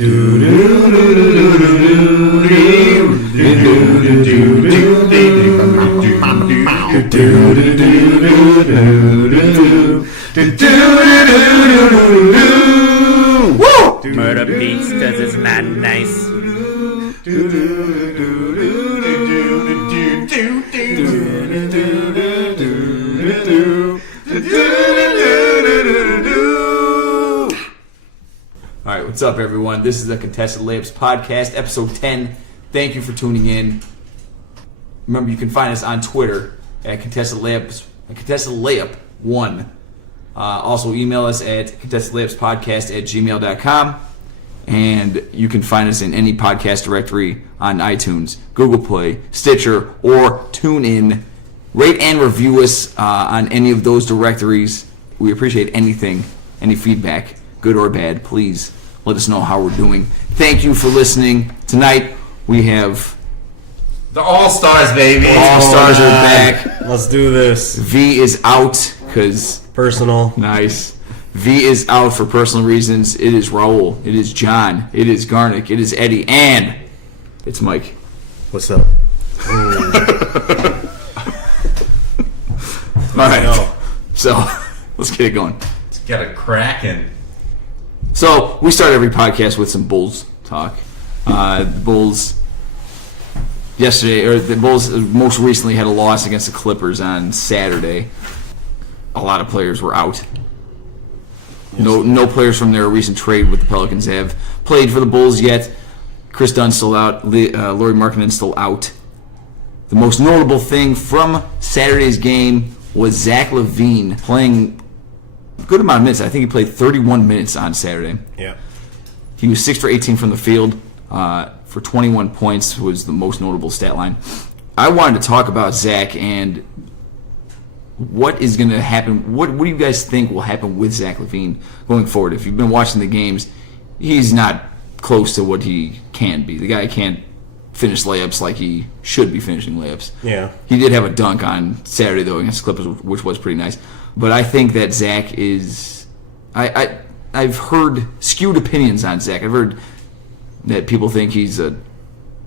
Murder Beats does it's not nice. Alright, what's up everyone? This is the Contested Layups Podcast, episode 10. Thank you for tuning in. Remember, you can find us on Twitter at Contested Layups, Contested Layup 1. Also email us at contestedlayupspodcast@gmail.com. And you can find us in any podcast directory on iTunes, Google Play, Stitcher, or TuneIn. Rate and review us on any of those directories. We appreciate anything, any feedback, good or bad. Please let us know how we're doing. Thank you for listening. Tonight we have the All-Stars, baby. All-Stars are back. Let's do this. V is out because personal. Nice. V is out for personal reasons. It is Raul. It is John. It is Garnick. It is Eddie. And it's Mike. What's up? All right. So let's get it going. Let's get it cracking. So we start every podcast with some Bulls talk. The Bulls most recently had a loss against the Clippers on Saturday. A lot of players were out. No players from their recent trade with the Pelicans have played for the Bulls yet. Chris Dunn's still out. Lauri Markkanen's still out. The most notable thing from Saturday's game was Zach LaVine playing a good amount of minutes. I think he played 31 minutes on Saturday. Yeah. He was 6 for 18 from the field for 21 points was the most notable stat line. I wanted to talk about Zach and what is going to happen. What do you guys think will happen with Zach LaVine going forward? If you've been watching the games, he's not close to what he can be. The guy can't finish layups like he should be finishing layups. Yeah. He did have a dunk on Saturday, though, against the Clippers, which was pretty nice. But I think that Zach is... I've heard skewed opinions on Zach. I've heard that people think he's a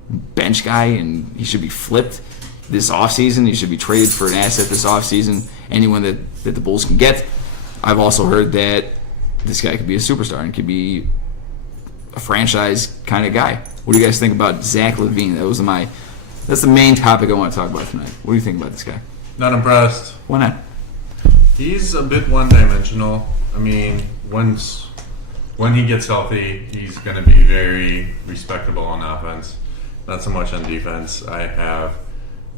bench guy and he should be flipped this offseason. He should be traded for an asset this offseason. Anyone that the Bulls can get. I've also heard that this guy could be a superstar and could be a franchise kind of guy. What do you guys think about Zach LaVine? That's the main topic I want to talk about tonight. What do you think about this guy? Not impressed. Why not? He's a bit one-dimensional. I mean, when he gets healthy, he's going to be very respectable on offense. Not so much on defense. I have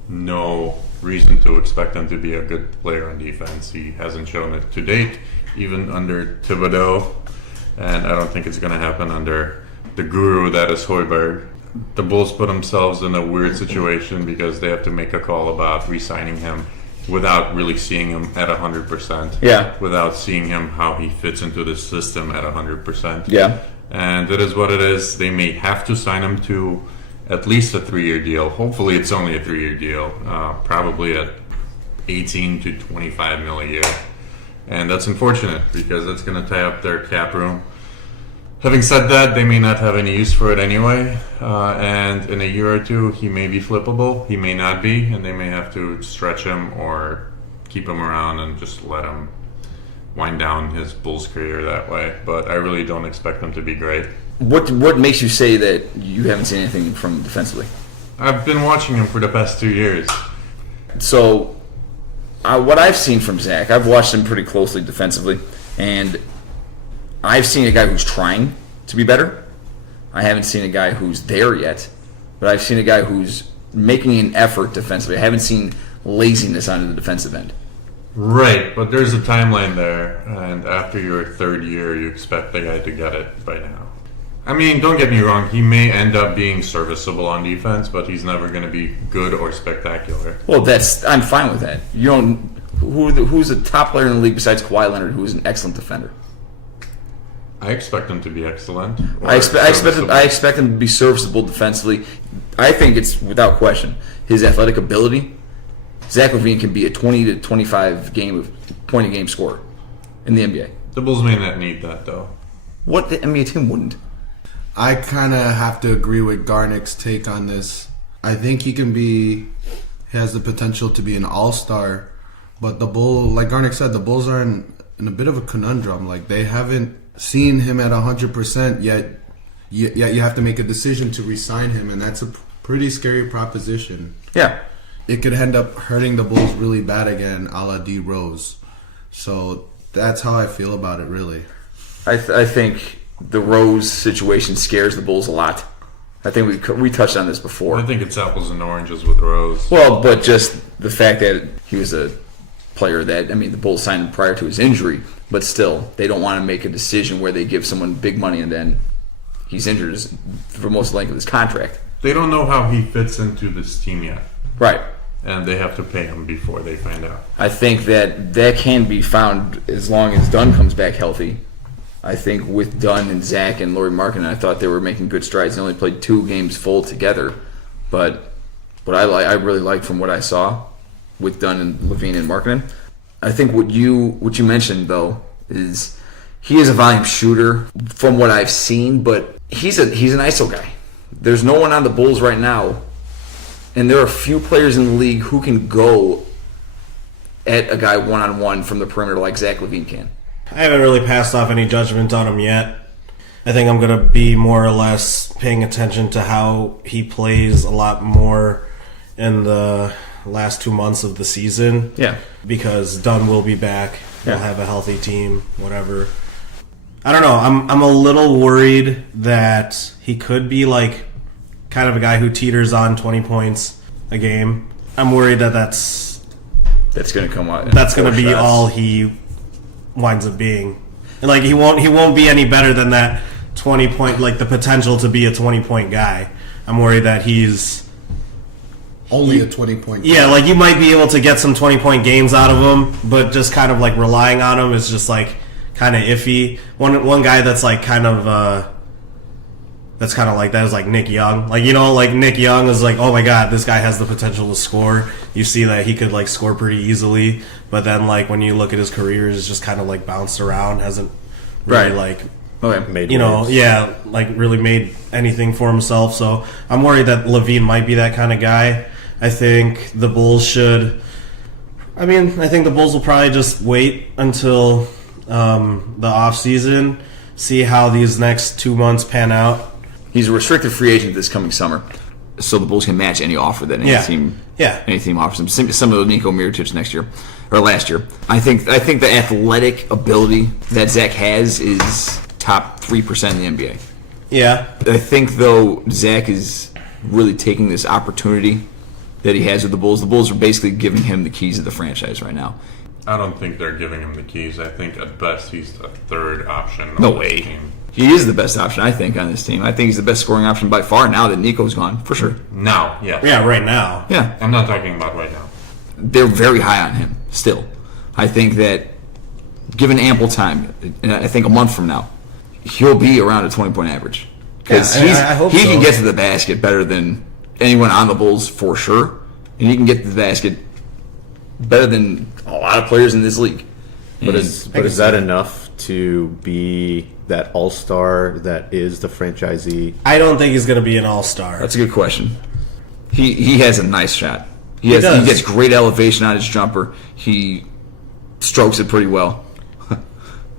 no reason to expect him to be a good player on defense. He hasn't shown it to date, even under Thibodeau, and I don't think it's going to happen under the guru that is Hoiberg. The Bulls put themselves in a weird situation because they have to make a call about re-signing him without really seeing him at 100%. Yeah. Without seeing him how he fits into the system at 100%. Yeah. And it is what it is. They may have to sign him to at least a 3-year deal. Hopefully it's only a 3-year deal. Probably at 18 to 25 mil a year. And that's unfortunate because that's going to tie up their cap room. Having said that, they may not have any use for it anyway. And in a year or two, he may be flippable. He may not be. And they may have to stretch him or keep him around and just let him wind down his Bulls career that way. But I really don't expect him to be great. What makes you say that you haven't seen anything from him defensively? I've been watching him for the past 2 years. So, what I've seen from Zach, I've watched him pretty closely defensively, and I've seen a guy who's trying to be better. I haven't seen a guy who's there yet, but I've seen a guy who's making an effort defensively. I haven't seen laziness on the defensive end. Right, but there's a timeline there, and after your third year, you expect the guy to get it by now. I mean, don't get me wrong, he may end up being serviceable on defense, but he's never going to be good or spectacular. Well, I'm fine with that. You don't. Who's the top player in the league besides Kawhi Leonard, who is an excellent defender? I expect him to be excellent. I expect him to be serviceable defensively. I think it's without question his athletic ability. Zach LaVine can be a 20 to 25 point a game scorer in the NBA. The Bulls may not need that though. What the NBA team wouldn't? I kind of have to agree with Garnick's take on this. I think he has the potential to be an all-star, but like Garnick said, the Bulls are in a bit of a conundrum. Like, they haven't seen him at 100% yet. You have to make a decision to re-sign him, and that's a pretty scary proposition. Yeah. It could end up hurting the Bulls really bad again, a la D Rose. So that's how I feel about it, really. I think the Rose situation scares the Bulls a lot. I think we touched on this before. I think it's apples and oranges with Rose. Well, but just the fact that he was a player that, I mean, the Bulls signed him prior to his injury, but still, they don't want to make a decision where they give someone big money and then he's injured for most of the length of his contract. They don't know how he fits into this team yet. Right. And they have to pay him before they find out. I think that can be found as long as Dunn comes back healthy. I think with Dunn and Zach and Lauri Markkanen, I thought they were making good strides. They only played 2 games full together, but I really liked from what I saw with Dunn and Levine and Markkanen. I think what you mentioned though is he is a volume shooter from what I've seen, but he's an ISO guy. There's no one on the Bulls right now, and there are a few players in the league who can go at a guy one-on-one from the perimeter like Zach LaVine can. I haven't really passed off any judgment on him yet. I think I'm going to be more or less paying attention to how he plays a lot more in the last 2 months of the season. Yeah. Because Dunn will be back. Yeah. We'll have a healthy team, whatever. I don't know. I'm a little worried that he could be like kind of a guy who teeters on 20 points a game. I'm worried that's going to come out. That's going to be all he winds up being. And like he won't be any better than that 20-point, like the potential to be a 20-point guy. I'm worried that he's Only a 20-point. yeah, like you might be able to get some 20-point games out of him, but just kind of like relying on him is just like kind of iffy. One guy that's like kind of like that is like Nick Young. Like, you know, like Nick Young is like, oh my god, this guy has the potential to score. You see that he could like score pretty easily, but then like when you look at his career, he's just kind of like bounced around, hasn't really Right. like Made you know, waves. yeah, like really made anything for himself. So I'm worried that Levine might be that kind of guy. I think the Bulls should. I think the Bulls will probably just wait until the off season, see how these next 2 months pan out. He's a restricted free agent this coming summer, so the Bulls can match any offer that any team offers him. Similar to Nico Mirotic next year or last year. I think the athletic ability that Zach has is top 3% in the NBA. Yeah, I think though Zach is really taking this opportunity that he has with the Bulls. The Bulls are basically giving him the keys of the franchise right now. I don't think they're giving him the keys. I think at best he's a third option. No on this way. team. He is the best option, I think, on this team. I think he's the best scoring option by far now that Nico's gone, for sure. Now, yes. yeah, right now. Yeah. I'm not talking about right now. They're very high on him still. I think that given ample time, and I think a month from now, he'll be around a 20-point average. Because Yeah, I hope he so. can get to the basket better than anyone on the Bulls for sure. And he can get to the basket better than a lot of players in this league. But is that enough to be that all-star that is the franchisee? I don't think he's going to be an all-star. That's a good question. He has a nice shot. He does. gets great elevation on his jumper. He strokes it pretty well.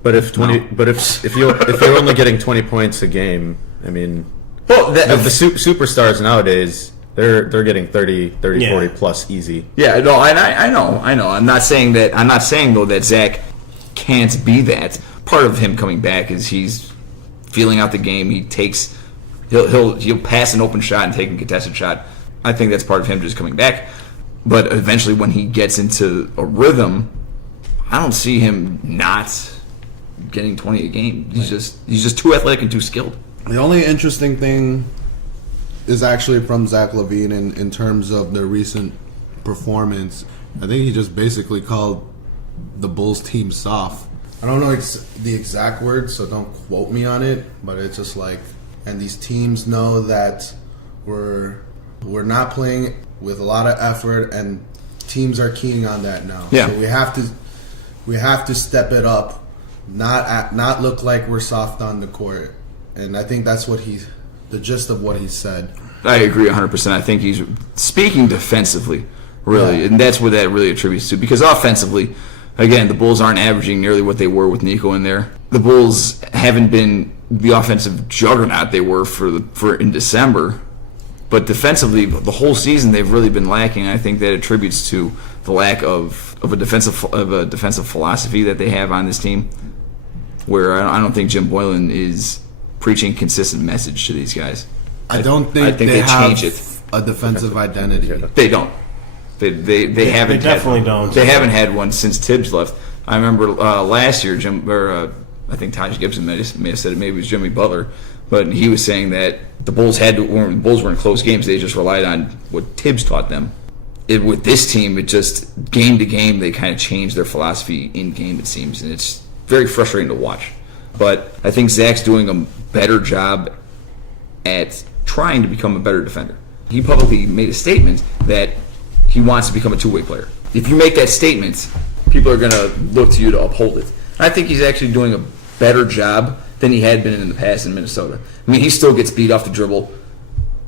But if you're only getting 20 points a game, I mean, Well, the superstars nowadays they're getting 30, Yeah. 40 plus easy. yeah, no, I know. I'm not saying though that Zach can't be that. Part of him coming back is he's feeling out the game. He'll pass an open shot and take a contested shot. I think that's part of him just coming back. But eventually, when he gets into a rhythm, I don't see him not getting 20 a game. He's just too athletic and too skilled. The only interesting thing is actually from Zach LaVine in terms of their recent performance. I think he just basically called the Bulls team soft. I don't know the exact words, so don't quote me on it, but it's just like, and these teams know that we're not playing with a lot of effort, and teams are keying on that now. Yeah. So we have to step it up, not look like we're soft on the court, and I think that's the gist of what he said. I agree 100%. I think he's speaking defensively, really, Yeah. and that's what that really attributes to. Because offensively, again, the Bulls aren't averaging nearly what they were with Nico in there. The Bulls haven't been the offensive juggernaut they were for in December, but defensively, the whole season they've really been lacking. I think that attributes to the lack of a defensive philosophy that they have on this team, where I don't think Jim Boylan is preaching consistent message to these guys. I don't think, I think they they have change it. a defensive identity. They don't. They haven't. They definitely had, don't. They haven't had one since Tibbs left. I remember last year, I think Taj Gibson may have said it. Maybe it was Jimmy Butler, but he was saying that the Bulls when the Bulls were in close games, they just relied on what Tibbs taught them. With this team, it just game to game they kind of changed their philosophy in game. It seems, and it's very frustrating to watch. But I think Zach's doing a better job at trying to become a better defender. He publicly made a statement that he wants to become a two-way player. If you make that statement, people are going to look to you to uphold it. I think he's actually doing a better job than he had been in the past in Minnesota. I mean, he still gets beat off the dribble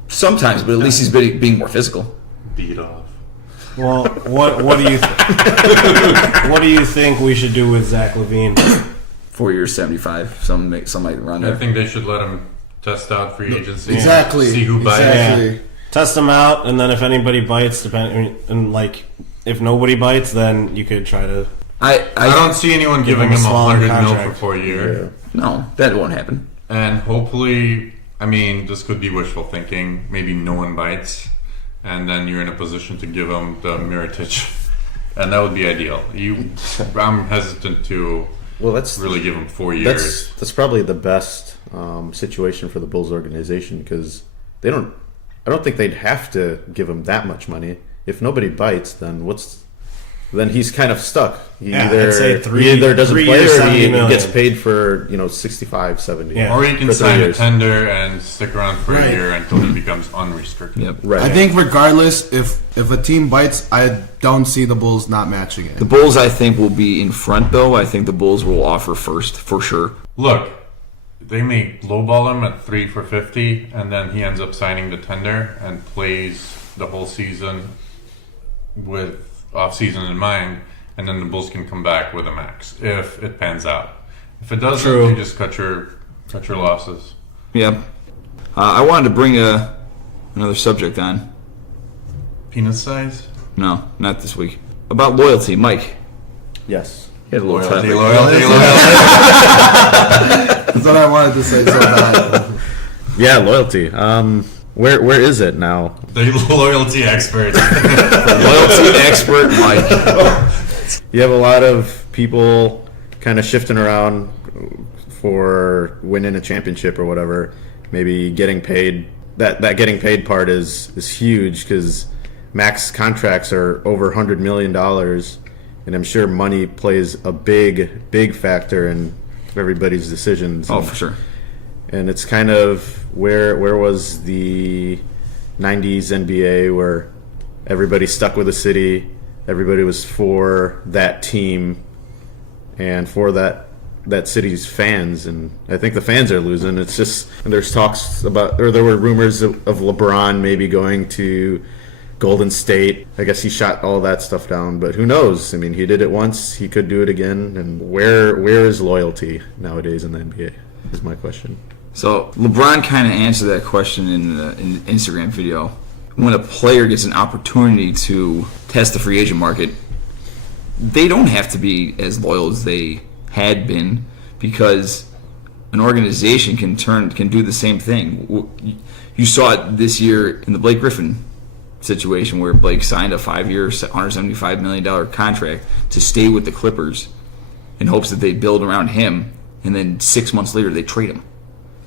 sometimes, but at least he's being more physical. Beat off. Well, what do you what do you think we should do with Zach LaVine? 4 years, 75, something like around I there. think they should let him test out free agency. Exactly. See who bites. Exactly. Test them out, and then if anybody bites, if nobody bites, then you could try to. I don't see anyone giving him a him smaller $100 million contract. for 4 years. No, that won't happen. And hopefully, I mean, this could be wishful thinking. Maybe no one bites, and then you're in a position to give him the Mirotic, and that would be ideal. I'm hesitant to Well, that's really give him 4 years. that's probably the best situation for the Bulls organization because I don't think they'd have to give him that much money. If nobody bites, then he's kind of stuck. He Yeah, I'd say he either doesn't 3 play years, or he $70 million. gets paid for 65, 70. Yeah. Or he can for 3 sign a years. tender and stick around for a Right. year until he becomes unrestricted. Yep. Right. I think regardless, if a team bites, I don't see the Bulls not matching it. The Bulls, I think, will be in front, though. I think the Bulls will offer first, for sure. Look, they may lowball him at 3 for $50, and then he ends up signing the tender and plays the whole season with off-season in mind, and then the Bulls can come back with a max if it pans out. If it doesn't, True. you just cut your losses. Yep. I wanted to bring another subject on. Penis size? No, not this week. About loyalty, Mike. Yes. You had a little Loyalty, topic. loyalty. That's what I wanted to say so bad. Yeah, loyalty. Where is it now? The loyalty expert. Loyalty expert, Mike. You have a lot of people kind of shifting around for winning a championship or whatever. Maybe getting paid. That getting paid part is huge because max contracts are over $100 million, and I'm sure money plays a big factor in everybody's decisions. Oh, for sure. And it's kind of where was the 90s NBA where everybody stuck with a city, everybody was for that team and for that city's fans, and I think the fans are losing. It's just, and there's talks about, or there were rumors of LeBron maybe going to Golden State. I guess he shot all that stuff down, but who knows? I mean, he did it once, he could do it again, and where is loyalty nowadays in the NBA is my question. So LeBron kind of answered that question in the Instagram video. When a player gets an opportunity to test the free agent market, they don't have to be as loyal as they had been because an organization can do the same thing. You saw it this year in the Blake Griffin situation where Blake signed a 5-year, $175 million contract to stay with the Clippers in hopes that they'd build around him, and then 6 months later they trade him.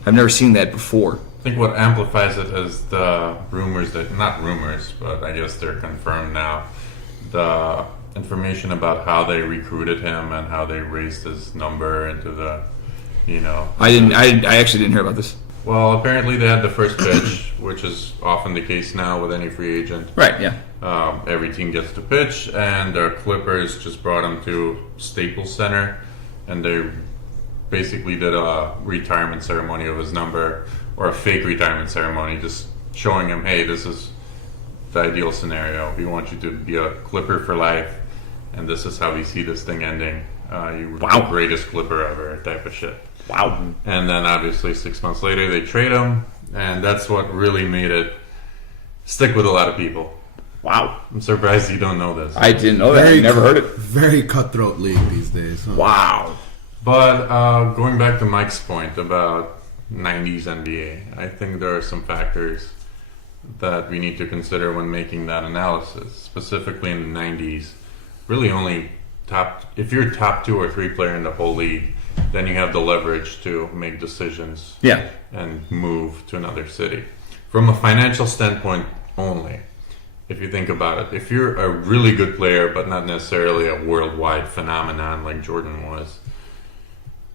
I've never seen that before. I think what amplifies it is the rumors that, not rumors, but I guess they're confirmed now, the information about how they recruited him and how they raised his number into the, I actually didn't hear about this. Well, apparently they had the first pitch, which is often the case now with any free agent. Right, yeah. Every team gets to pitch, and the Clippers just brought him to Staples Center, and they basically did a retirement ceremony of his number, or a fake retirement ceremony, just showing him, hey, this is the ideal scenario. We want you to be a Clipper for life, and this is how we see this thing ending. You were the greatest Clipper ever, type of shit. Wow. And then obviously 6 months later they trade him, and that's what really made it stick with a lot of people. Wow. I'm surprised you don't know this. I didn't know that. I never heard it. Very cutthroat league these days. Huh? Wow. But going back to Mike's point about 90s NBA, I think there are some factors that we need to consider when making that analysis. Specifically in the 90s, really only if you're top 2 or 3 player in the whole league, then you have the leverage to make decisions and move to another city. From a financial standpoint only, if you think about it, if you're a really good player but not necessarily a worldwide phenomenon like Jordan was,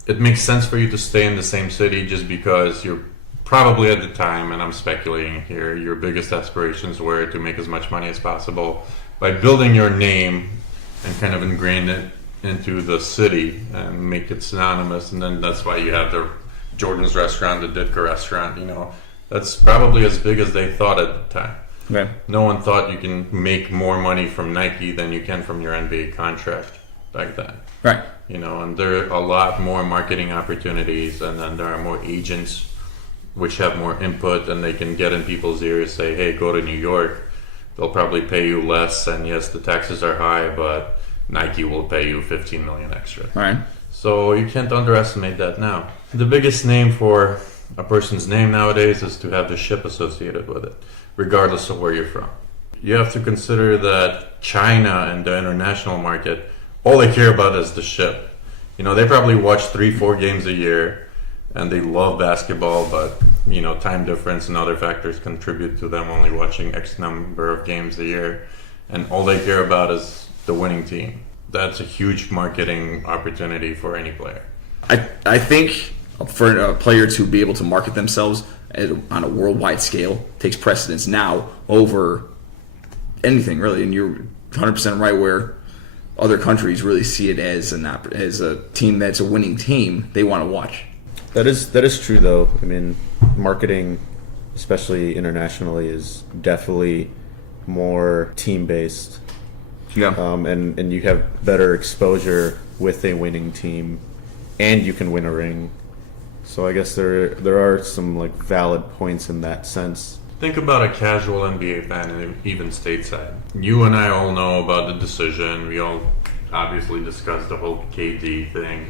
it makes sense for you to stay in the same city just because you're probably at the time, and I'm speculating here, your biggest aspirations were to make as much money as possible by building your name and kind of ingrain it into the city and make it synonymous. And then that's why you have the Jordan's restaurant, the Ditka restaurant, that's probably as big as they thought at the time. Okay. No one thought you can make more money from Nike than you can from your NBA contract back then. Right. And there are a lot more marketing opportunities, and then there are more agents which have more input, and they can get in people's ears, say, hey, go to New York. They'll probably pay you less, and yes, the taxes are high, but Nike will pay you $15 million extra. Right. So you can't underestimate that now. The biggest name for a person's name nowadays is to have the ship associated with it, regardless of where you're from. You have to consider that China and the international market, all they care about is the ship. They probably watch 3-4 games a year, and they love basketball, but time difference and other factors contribute to them only watching X number of games a year, and all they care about is the winning team. That's a huge marketing opportunity for any player. I think for a player to be able to market themselves on a worldwide scale takes precedence now over anything really, and you're 100% right where other countries really see it as a team that's a winning team they want to watch. That is true, though. I mean, marketing, especially internationally, is definitely more team-based. Yeah. And you have better exposure with a winning team, and you can win a ring. So I guess there are some valid points in that sense. Think about a casual NBA fan, and even stateside. You and I all know about the decision. We all obviously discussed the whole KD thing.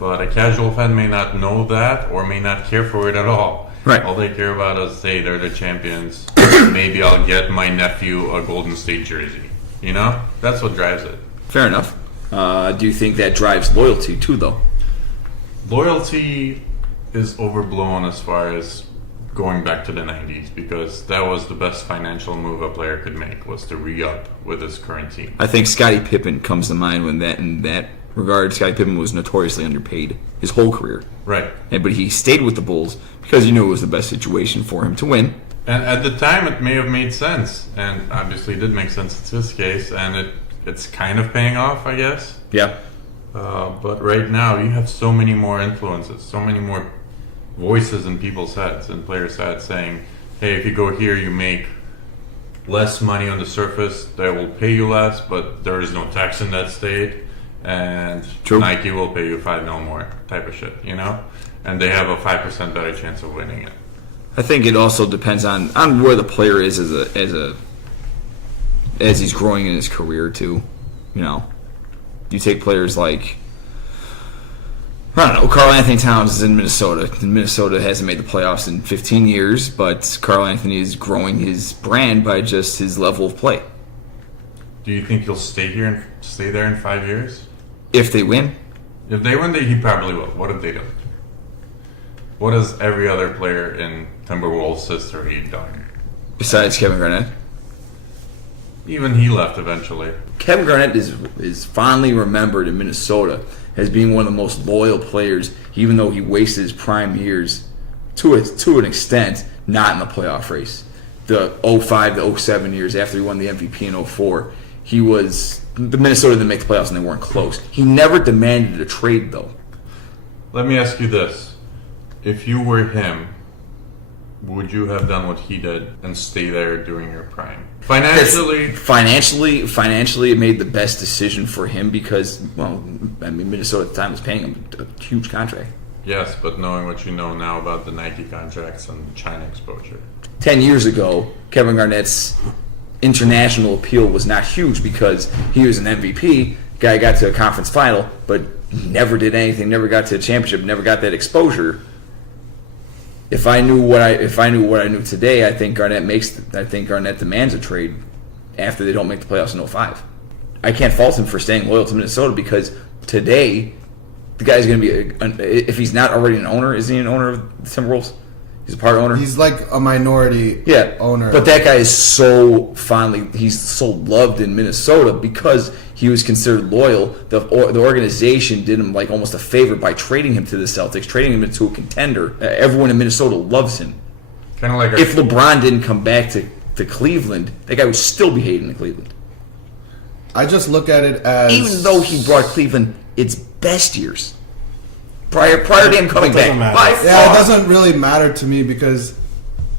But a casual fan may not know that or may not care for it at all. Right. All they care about is, hey, they're the champions. Maybe I'll get my nephew a Golden State jersey. That's what drives it. Fair enough. Do you think that drives loyalty too, though? Loyalty is overblown as far as going back to the 90s, because that was the best financial move a player could make, was to re-up with his current team. I think Scottie Pippen comes to mind in that regard. Scottie Pippen was notoriously underpaid his whole career. Right. But he stayed with the Bulls because he knew it was the best situation for him to win. And at the time, it may have made sense, and obviously it did make sense in this case, and it's kind of paying off, I guess. Yeah. But right now, you have so many more influences, so many more voices in people's heads and players' heads saying, hey, if you go here, you make less money on the surface, they will pay you less, but there is no tax in that state, and True. Nike will pay you $5 million more, type of shit, And they have a 5% better chance of winning it. I think it also depends on where the player is as he's growing in his career too. You take players like, I don't know, Karl Anthony Towns is in Minnesota. And Minnesota hasn't made the playoffs in 15 years, but Karl Anthony is growing his brand by just his level of play. Do you think he'll stay there in 5 years? If they win, If they win, he probably will. What have they done? What has every other player in Timberwolves history done? besides Kevin Garnett. Even he left eventually. Kevin Garnett is fondly remembered in Minnesota as being one of the most loyal players, even though he wasted his prime years to an extent not in the playoff race. The 05 to 07 years after he won the MVP in 04, the Minnesota didn't make the playoffs and they weren't close. He never demanded a trade though. Let me ask you this: if you were him, would you have done what he did and stay there during your prime? Financially, Financially, it made the best decision for him because, well, I mean, Minnesota at the time was paying him a huge contract. yes, but knowing what you know now about the Nike contracts and the China exposure. 10 years ago, Kevin Garnett's international appeal was not huge because he was an MVP. Guy got to a conference final, but never did anything, never got to a championship, never got that exposure. If I knew what I knew today, I think Garnett demands a trade after they don't make the playoffs in 05. I can't fault him for staying loyal to Minnesota because today the guy's going to be if he's not already an owner, isn't he an owner of the Timberwolves? He's a part owner. He's like a minority owner. But that guy is he's so loved in Minnesota because he was considered loyal. The organization did him like almost a favor by trading him to the Celtics, trading him into a contender. Everyone in Minnesota loves him. Kind of like If LeBron didn't come back to Cleveland, that guy would still be hating Cleveland. I just look at it as, Even though he brought Cleveland its best years. Prior to him coming back. doesn't matter. By yeah, it far. doesn't really matter to me because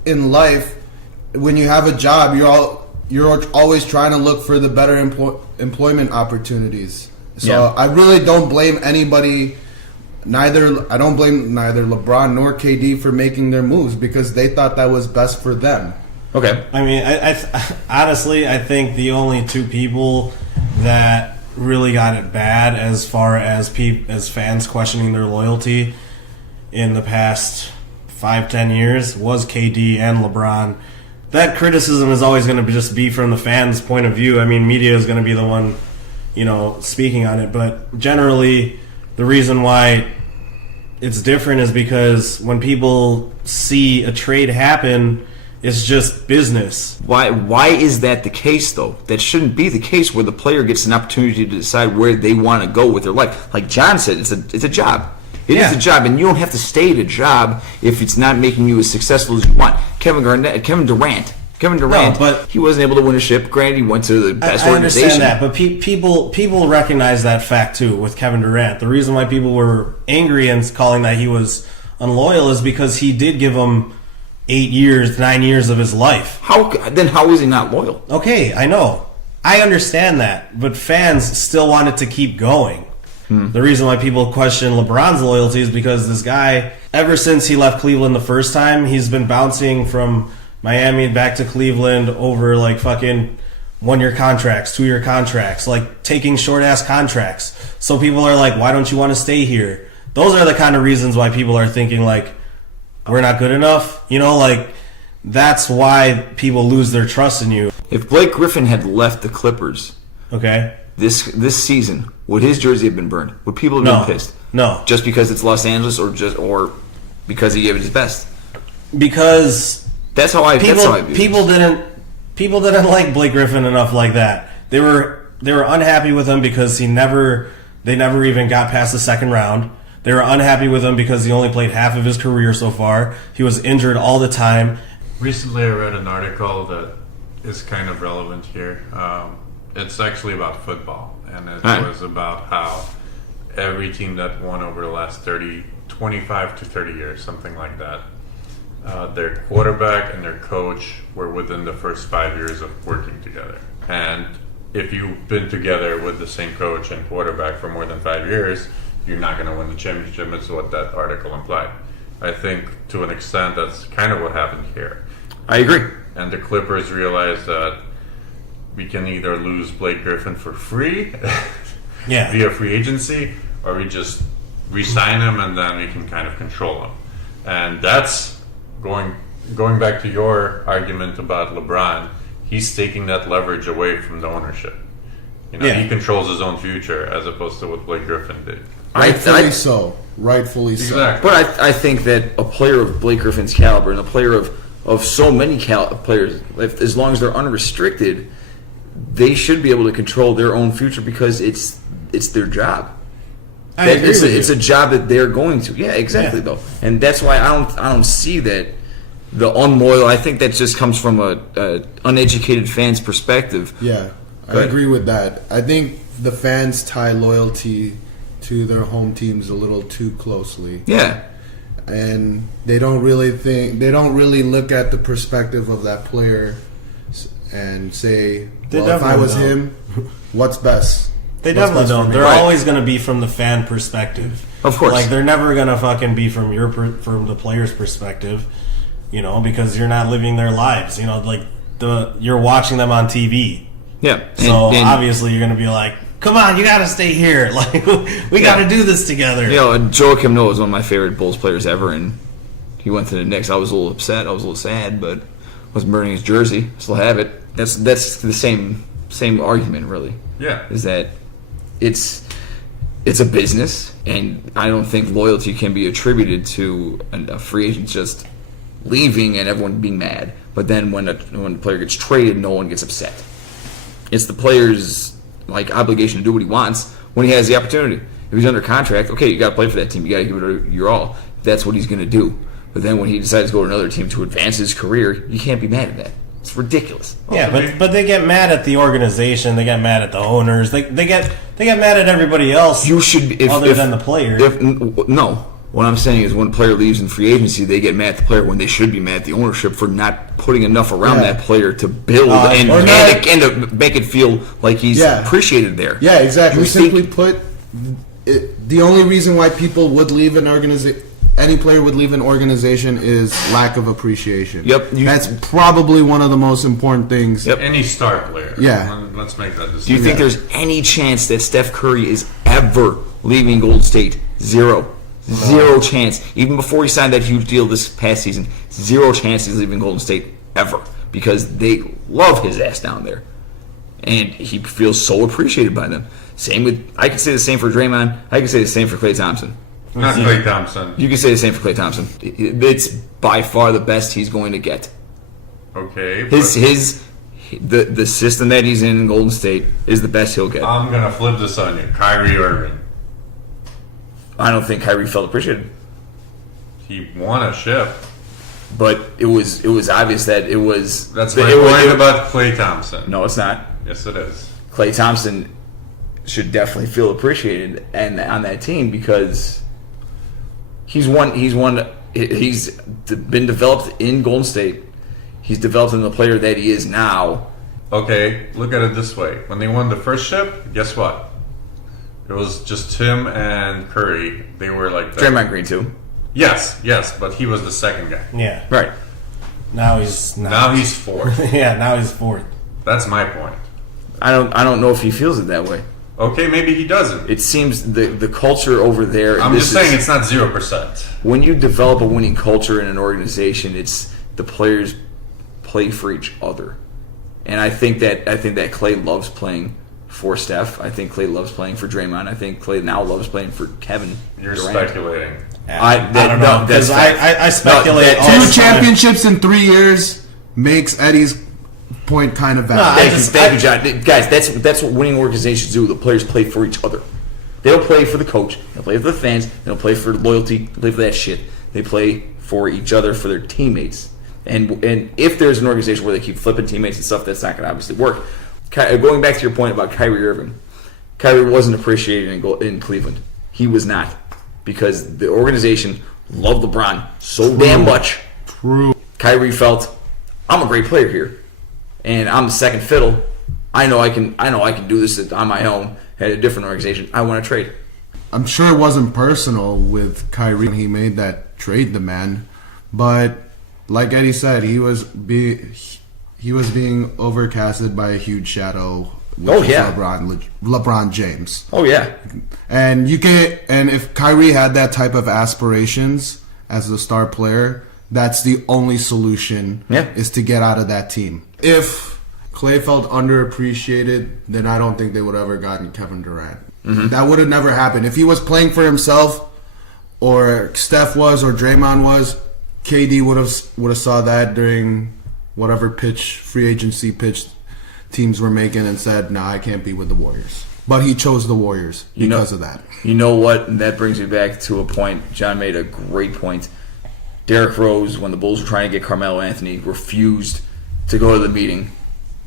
in life, when you have a job, you're always trying to look for the better employment opportunities. So Yeah. I really don't blame anybody. I don't blame neither LeBron nor KD for making their moves because they thought that was best for them. Okay. I mean, I honestly, I think the only two people that really got it bad as far as as fans questioning their loyalty in the past 5-10 years was KD and LeBron. That criticism is always going to just be from the fans' point of view. I mean, media is going to be the one, speaking on it. But generally, the reason why it's different is because when people see a trade happen, it's just business. Why is that the case, though? That shouldn't be the case where the player gets an opportunity to decide where they want to go with their life. Like John said, it's a job. It is Yeah. a job, and you don't have to stay at a job if it's not making you as successful as you want. Kevin Durant, but- he wasn't able to win a ship. Granted, he went to the best I organization. understand that, but people recognize that fact too with Kevin Durant. The reason why people were angry and calling that he was unloyal is because he did give them 9 years of his life. How is he not loyal? Okay, I know. I understand that, but fans still wanted to keep going. The reason why people question LeBron's loyalty is because this guy, ever since he left Cleveland the first time, he's been bouncing from Miami back to Cleveland over like fucking 1-year contracts, 2-year contracts, like taking short-ass contracts. So people are like, why don't you want to stay here? Those are the kind of reasons why people are thinking like, we're not good enough. That's why people lose their trust in you. If Blake Griffin had left the Clippers Okay? this season, would his jersey have been burned? Would people have No. been pissed? No. Just because it's Los Angeles, or because he gave it his best? Because That's how I view it. people didn't like Blake Griffin enough like that. They were unhappy with him because they never even got past the second round. They were unhappy with him because he only played half of his career so far. He was injured all the time. Recently, I read an article that is kind of relevant here. It's actually about football, and it Right. was about how every team that won over the last 25 to 30 years, something like that, their quarterback and their coach were within the first 5 years of working together. And if you've been together with the same coach and quarterback for more than 5 years, you're not going to win the championship. That's what that article implied. I think to an extent that's kind of what happened here. I agree. And the Clippers realized that we can either lose Blake Griffin for free Yeah. via free agency, or we just re-sign him and then we can kind of control him. And that's going back to your argument about LeBron. He's taking that leverage away from the ownership. Yeah. He controls his own future as opposed to what Blake Griffin did. Rightfully so. Rightfully so. Exactly. But I think that a player of Blake Griffin's caliber and a player of so many players, as long as they're unrestricted, they should be able to control their own future because it's their job. I agree with It's you. a job that they're going to. Yeah, exactly. Yeah. Though, and that's why I don't see that the unloyal. I think that just comes from a uneducated fan's perspective. Yeah, I But- agree with that. I think the fans tie loyalty to their home teams a little too closely. Yeah. And they don't really look at the perspective of that player and say, They well, if I definitely was don't. him, what's best? They What's definitely best for don't. me? They're Right. always going to be from the fan perspective. Of course. Like they're never going to fucking be from from the player's perspective, because you're not living their lives. Like you're watching them on TV. Yeah. So And- obviously you're going to be like, "Come on, you got to stay here. Like we got to do this together." and Joakim Noah is one of my favorite Bulls players ever, and he went to the Knicks. I was a little upset. I was a little sad, but wasn't burning his jersey. Still have it. That's the same argument, really. Yeah. Is that it's a business, and I don't think loyalty can be attributed to a free agent just leaving and everyone being mad. But then when a player gets traded, no one gets upset. It's the player's obligation to do what he wants when he has the opportunity. If he's under contract, okay, you got to play for that team. You got to give it your all. That's what he's going to do. But then when he decides to go to another team to advance his career, you can't be mad at that. It's ridiculous. Yeah, but they get mad at the organization. They get mad at the owners. They get mad at everybody else. You should, other than the player. No, what I'm saying is when a player leaves in free agency, they get mad at the player when they should be mad at the ownership for not putting enough around Yeah. that player to build and or not- to make it feel like he's Yeah. appreciated there. Yeah, exactly. You Simply think- put, the only reason why people would leave an organization, any player would leave an organization, is lack of appreciation. Yep. That's probably one of the most important things. Yep. Any star player. Yeah. Let's make that Do you distinction. think there's any chance that Steph Curry is ever leaving Golden State? Zero chance. Even before he signed that huge deal this past season, zero chance he's leaving Golden State ever, because they love his ass down there, and he feels so appreciated by them. I can say the same for Draymond. I can say the same for Klay Thompson. Not Klay Thompson. You can say the same for Klay Thompson. It's by far the best he's going to get. Okay. The system that he's in Golden State is the best he'll get. I'm going to flip this on you. Kyrie Irving. I don't think Kyrie felt appreciated, He won a ship. but it was obvious that it was. That's that my it was- point about Klay Thompson. No, it's not. Yes, it is. Klay Thompson should definitely feel appreciated and on that team, because he's been developed in Golden State. He's developed into the player that he is now. Okay, look at it this way. When they won the first ship, guess what? It was just Tim and Curry. They were like the, Draymond Green too. Yes, but he was the second guy. Yeah. Right. Now he's not. Now he's fourth. Yeah. Now he's fourth. That's my point. I don't know if he feels it that way. Okay, maybe he doesn't. It seems the culture over there. I'm this just saying is- it's not 0%. when you develop a winning culture in an organization, it's the players play for each other, and I think that Klay loves playing for Steph. I think Klay loves playing for Draymond. I think Klay now loves playing for Kevin You're Durant. speculating. I don't know, no, because that's I speculate. that- all Two the time. championships in 3 years makes Eddie's point kind of valid. Thank you, John. Guys, that's what winning organizations do. The players play for each other. They don't play for the coach. They don't play for the fans. They don't play for loyalty. They play for that shit. They play for each other, for their teammates. And if there's an organization where they keep flipping teammates and stuff, that's not going to obviously work. Going back to your point about Kyrie Irving, Kyrie wasn't appreciated in Cleveland. He was not, because the organization loved LeBron so damn much. True. Kyrie felt, I'm a great player here, and I'm the second fiddle. I know I can do this on my own at a different organization. I want to trade. I'm sure it wasn't personal with Kyrie when he made that trade demand, but like Eddie said, he was being overcasted by a huge shadow. Which is LeBron James. Oh yeah, And if Kyrie had that type of aspirations as a star player, that's the only solution. Yeah. Is to get out of that team. If Klay felt underappreciated, then I don't think they would have ever gotten Kevin Durant. That would have never happened. If he was playing for himself, or Steph was, or Draymond was, KD would have saw that during whatever free agency pitch teams were making and said, "Nah, I can't be with the Warriors." But he chose the Warriors because of that. You know what? And that brings me back to a point. John made a great point. Derrick Rose, when the Bulls were trying to get Carmelo Anthony, refused to go to the meeting,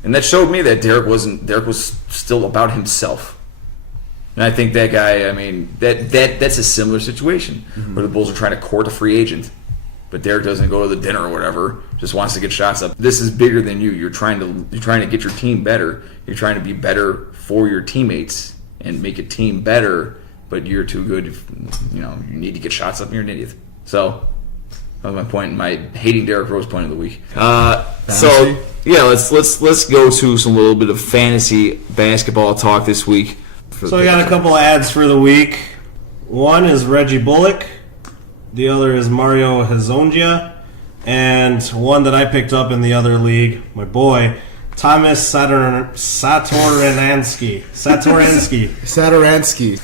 and that showed me that Derrick was still about himself. And I think that guy, I mean, that's a similar situation where the Bulls are trying to court a free agent, but Derek doesn't go to the dinner or whatever, just wants to get shots up. This is bigger than you. You're trying to get your team better. You're trying to be better for your teammates and make a team better, but you're too good. You need to get shots up and you're an idiot. So that was my point, my hating Derrick Rose point of the week. So yeah, let's go to some little bit of fantasy basketball talk this week. So we got a couple ads for the week. One is Reggie Bullock. The other is Mario Hezonja. And one that I picked up in the other league, my boy, Thomas Satoransky. Satoransky.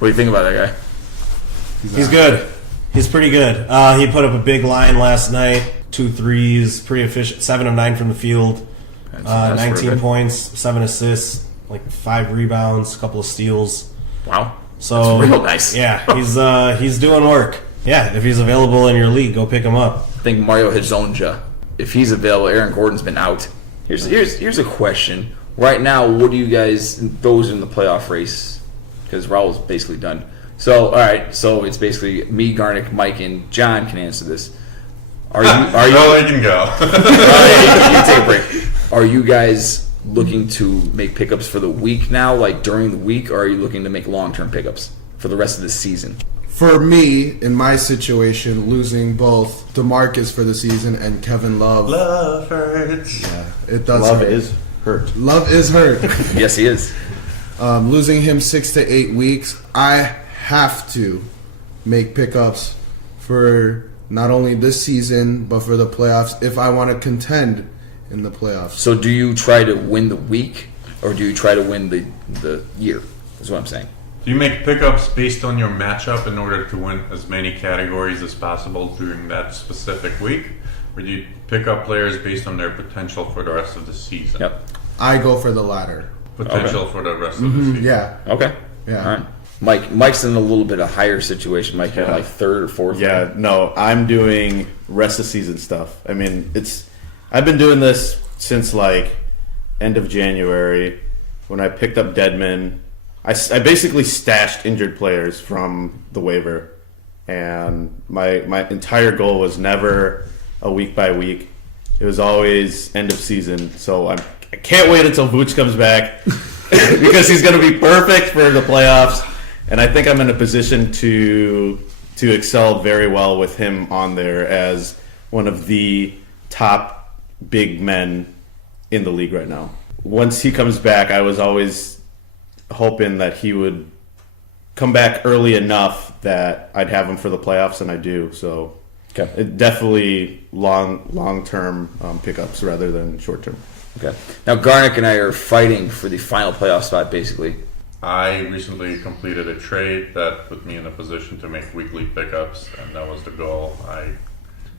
What do you think about that guy? He's good. He's pretty good. He put up a big line last night. 2 threes, pretty efficient. 7 of 9 from the field. That's 19 points, 7 assists, like 5 rebounds, a couple of steals. Wow. So that's real nice. Yeah, he's doing work. Yeah, if he's available in your league, go pick him up. I think Mario Hezonja, if he's available, Aaron Gordon's been out. Here's a question. Right now, what do you guys, those in the playoff race, because Raul's basically done. So, all right, so it's basically me, Garnick, Mike, and John can answer this. Are you? No, I can go. You can take a break. Are you guys looking to make pickups for the week now, like during the week, or are you looking to make long-term pickups for the rest of the season? For me, in my situation, losing both DeMarcus for the season and Kevin Love. Love hurts. Yeah, it does Love hurt. is hurt. Love is hurt. Yes, he is. Losing him 6 to 8 weeks, I have to make pickups for not only this season, but for the playoffs if I want to contend in the playoffs. So do you try to win the week, or do you try to win the year? That's what I'm saying. Do you make pickups based on your matchup in order to win as many categories as possible during that specific week? Or do you pick up players based on their potential for the rest of the season? Yep. I go for the latter. Potential for the rest of the season. Yeah. Okay. Yeah. All right. Mike's in a little bit of higher situation. Mike, you're like third or fourth. Yeah, no, I'm doing rest of season stuff. I mean, I've been doing this since like end of January when I picked up Deadman. I basically stashed injured players from the waiver, and my entire goal was never a week by week. It was always end of season. So I can't wait until Vooch comes back because he's going to be perfect for the playoffs. And I think I'm in a position to excel very well with him on there as one of the top big men in the league right now. Once he comes back, I was always hoping that he would come back early enough that I'd have him for the playoffs, and I do. So it definitely long-term pickups rather than short-term. Okay. Now Garnick and I are fighting for the final playoff spot, basically. I recently completed a trade that put me in a position to make weekly pickups, and that was the goal.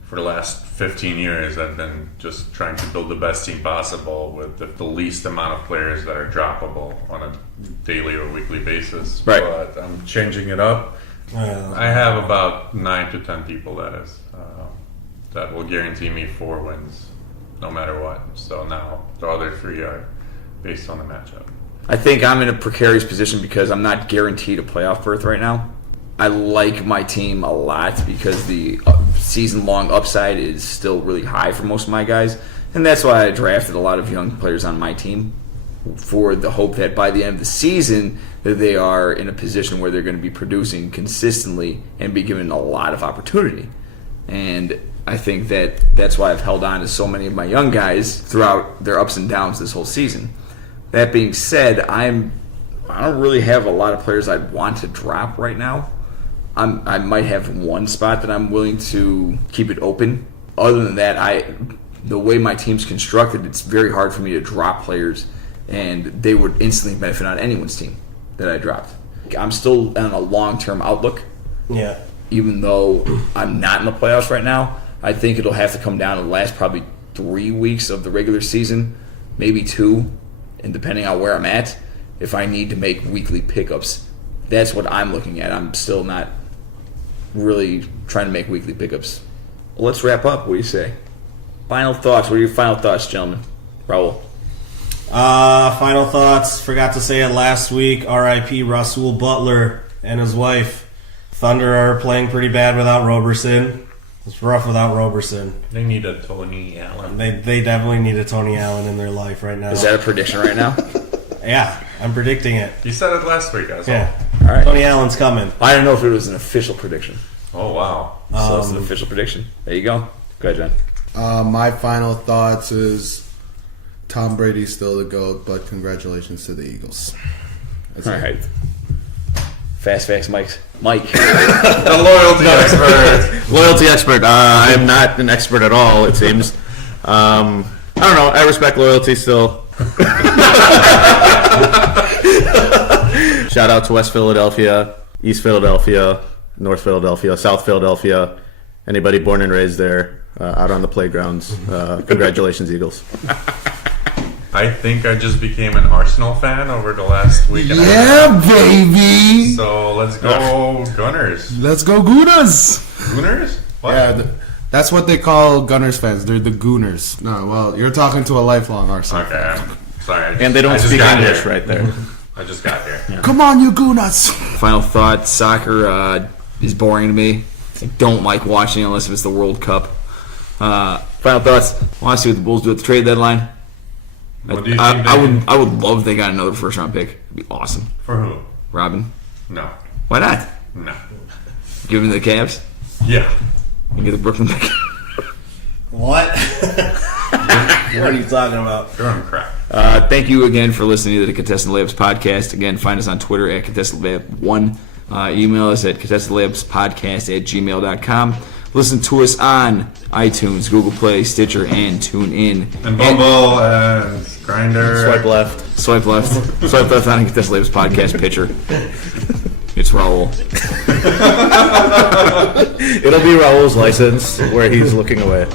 For the last 15 years, I've been just trying to build the best team possible with the least amount of players that are droppable on a daily or weekly basis. Right. But I'm changing it up. I have about 9 to 10 people, that will guarantee me 4 wins no matter what. So now the other 3 are based on the matchup. I think I'm in a precarious position because I'm not guaranteed a playoff berth right now. I like my team a lot because the season-long upside is still really high for most of my guys, and that's why I drafted a lot of young players on my team for the hope that by the end of the season that they are in a position where they're going to be producing consistently and be given a lot of opportunity. And I think that's why I've held on to so many of my young guys throughout their ups and downs this whole season. That being said, I don't really have a lot of players I'd want to drop right now. I might have one spot that I'm willing to keep it open. Other than that, the way my team's constructed, it's very hard for me to drop players, and they would instantly benefit on anyone's team that I dropped. I'm still on a long-term outlook. Yeah. Even though I'm not in the playoffs right now, I think it'll have to come down to the last probably 3 weeks of the regular season, maybe 2. And depending on where I'm at, if I need to make weekly pickups, that's what I'm looking at. I'm still not really trying to make weekly pickups. Well, let's wrap up. What do you say? Final thoughts. What are your final thoughts, gentlemen? Raul? Final thoughts. Forgot to say it last week. R.I.P. Rasul Butler and his wife. Thunder are playing pretty bad without Roberson. It's rough without Roberson. They need a Tony Allen. They definitely need a Tony Allen in their life right now. Is that a prediction right now? Yeah, I'm predicting it. You said it last week, guys. Yeah. All right. Tony Allen's coming. I didn't know if it was an official prediction. Oh, wow. So it's an official prediction. There you go. Go ahead, John. My final thoughts is Tom Brady's still the GOAT, but congratulations to the Eagles. That's All it. right. Fast facts, Mike. The loyalty expert. Loyalty expert. I am not an expert at all, it seems. I don't know. I respect loyalty still. Shout out to West Philadelphia, East Philadelphia, North Philadelphia, South Philadelphia. Anybody born and raised there, out on the playgrounds. Congratulations, Eagles. I think I just became an Arsenal fan over the last week and a Yeah, half. baby. So let's go Gunners. Let's go Gooners. Gunners? What? Yeah, that's what they call Gunners fans. They're the Gooners. No, well, you're talking to a lifelong Arsenal Okay, fan. I'm sorry. And they I don't just speak got English here. right there. I just got here. Come on, you Gooners. Final thought: soccer is boring to me. I don't like watching unless it's the World Cup. Final thoughts: I want to see what the Bulls do at the trade deadline. What do you think I would love if they got another first round pick. It'd be awesome. For who? Robin, No. why not? No. Give him the Cavs Yeah. and get the Brooklyn pick. What? What are you talking about? You're on crack. Thank you again for listening to the Contestant Labs podcast. Again, find us on Twitter at ContestantLab1. Email us at ContestantLabspodcast@gmail.com. Listen to us on iTunes, Google Play, Stitcher, and TuneIn. And Bumble and Grindr. Swipe left. Swipe left. Swipe left on the Contestant Labs podcast picture. It's Raul. It'll be Raul's license where he's looking away.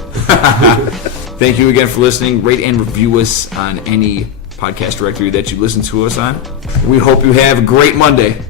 Thank you again for listening. Rate and review us on any podcast directory that you listen to us on. We hope you have a great Monday.